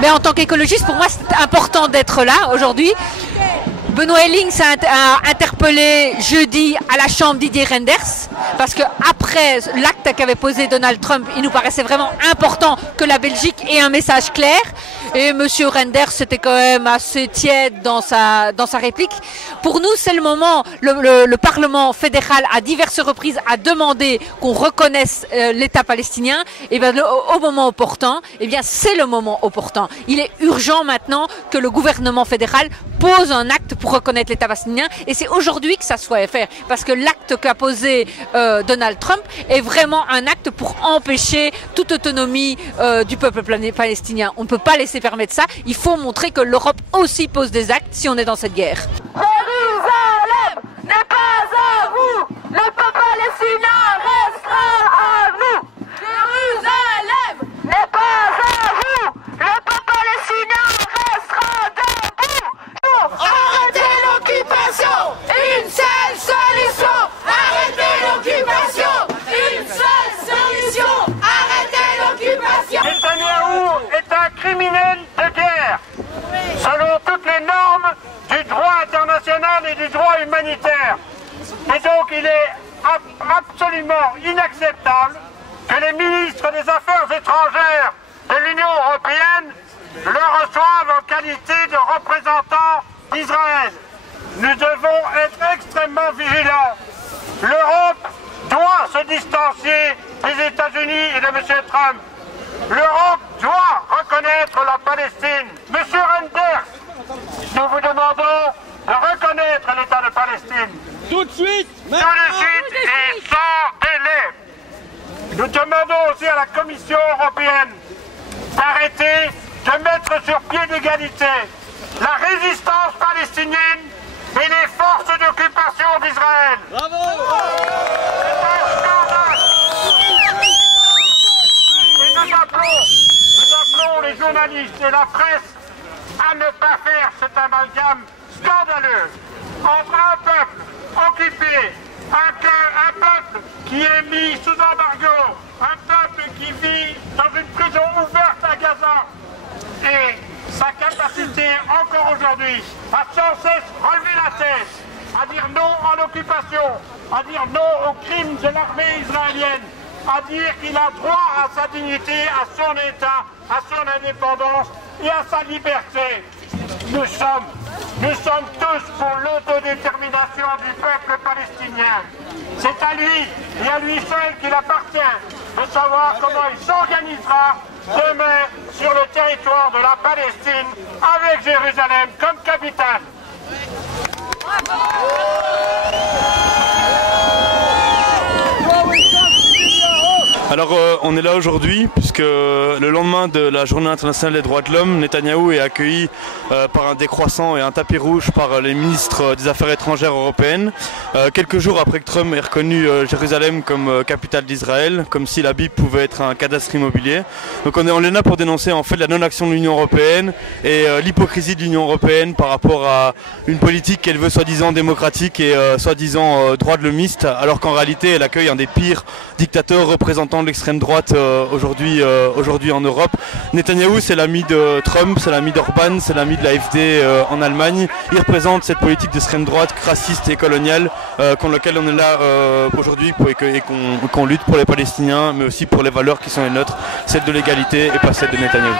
Mais en tant qu'écologiste, pour moi, c'est important d'être là aujourd'hui. Benoît Helling s'est interpellé jeudi à la Chambre Didier Reynders parce que après l'acte qu'avait posé Donald Trump, il nous paraissait vraiment important que la Belgique ait un message clair. Et Monsieur Reynders était quand même assez tiède dans sa réplique. Pour nous, c'est le moment. Le Parlement fédéral, à diverses reprises, a demandé qu'on reconnaisse l'État palestinien. Et bien, au moment opportun, eh bien, c'est le moment opportun. Il est urgent maintenant que le gouvernement fédéral pose un acte pour reconnaître l'État palestinien, et c'est aujourd'hui que ça soit fait, parce que l'acte qu'a posé Donald Trump est vraiment un acte pour empêcher toute autonomie du peuple palestinien. On ne peut pas laisser permettre ça. Il faut montrer que l'Europe aussi pose des actes si on est dans cette guerre. Jérusalem n'est pas à vous, le peuple palestinien restera à nous. Jérusalem n'est pas à vous, le peuple palestinien restera debout. Arrêtez l'occupation, une seule solution. Arrêtez l'occupation, une seule solution. Arrêtez l'occupation. Netanyahou est un criminel de guerre, selon toutes les normes du droit international et du droit humanitaire. Et donc il est absolument inacceptable que les ministres des Affaires étrangères de l'Union européenne le reçoivent en qualité de représentant d'Israël. Nous devons être extrêmement vigilants. L'Europe doit se distancier des États-Unis et de M. Trump. L'Europe doit reconnaître la Palestine. Monsieur Reynders, nous vous demandons de reconnaître l'État de Palestine. Tout de suite, tout de suite et sans délai. Nous demandons aussi à la Commission européenne d'arrêter de mettre sur pied d'égalité la résistance palestinienne et les forces d'occupation d'Israël. Bravo! C'est un scandale. Et nous appelons les journalistes et la presse à ne pas faire cet amalgame scandaleux entre un peuple occupé, un peuple qui est mis sous embargo, un peuple qui vit dans une prison ouverte à Gaza, et sa capacité encore aujourd'hui à sans cesse relever la tête, à dire non à l'occupation, à dire non aux crimes de l'armée israélienne, à dire qu'il a droit à sa dignité, à son État, à son indépendance et à sa liberté. Nous sommes tous pour l'autodétermination du peuple palestinien. C'est à lui et à lui seul qu'il appartient de savoir comment il s'organisera demain sur le territoire de la Palestine avec Jérusalem comme capitale. Alors on est là aujourd'hui puisque le lendemain de la journée internationale des droits de l'homme, Netanyahou est accueilli par un décroissant et un tapis rouge par les ministres des Affaires étrangères européennes. Quelques jours après que Trump ait reconnu Jérusalem comme capitale d'Israël, comme si la Bible pouvait être un cadastre immobilier. Donc on est là pour dénoncer en fait la non-action de l'Union européenne et l'hypocrisie de l'Union européenne par rapport à une politique qu'elle veut soi-disant démocratique et soi-disant droit de l'homiste, alors qu'en réalité elle accueille un des pires dictateurs représentant de l'extrême droite aujourd'hui en Europe. Netanyahou, c'est l'ami de Trump, c'est l'ami d'Orban, c'est l'ami de l'AfD en Allemagne. Il représente cette politique d'extrême droite raciste et coloniale contre laquelle on est là aujourd'hui et qu'on lutte pour les Palestiniens, mais aussi pour les valeurs qui sont les nôtres, celle de l'égalité et pas celle de Netanyahou.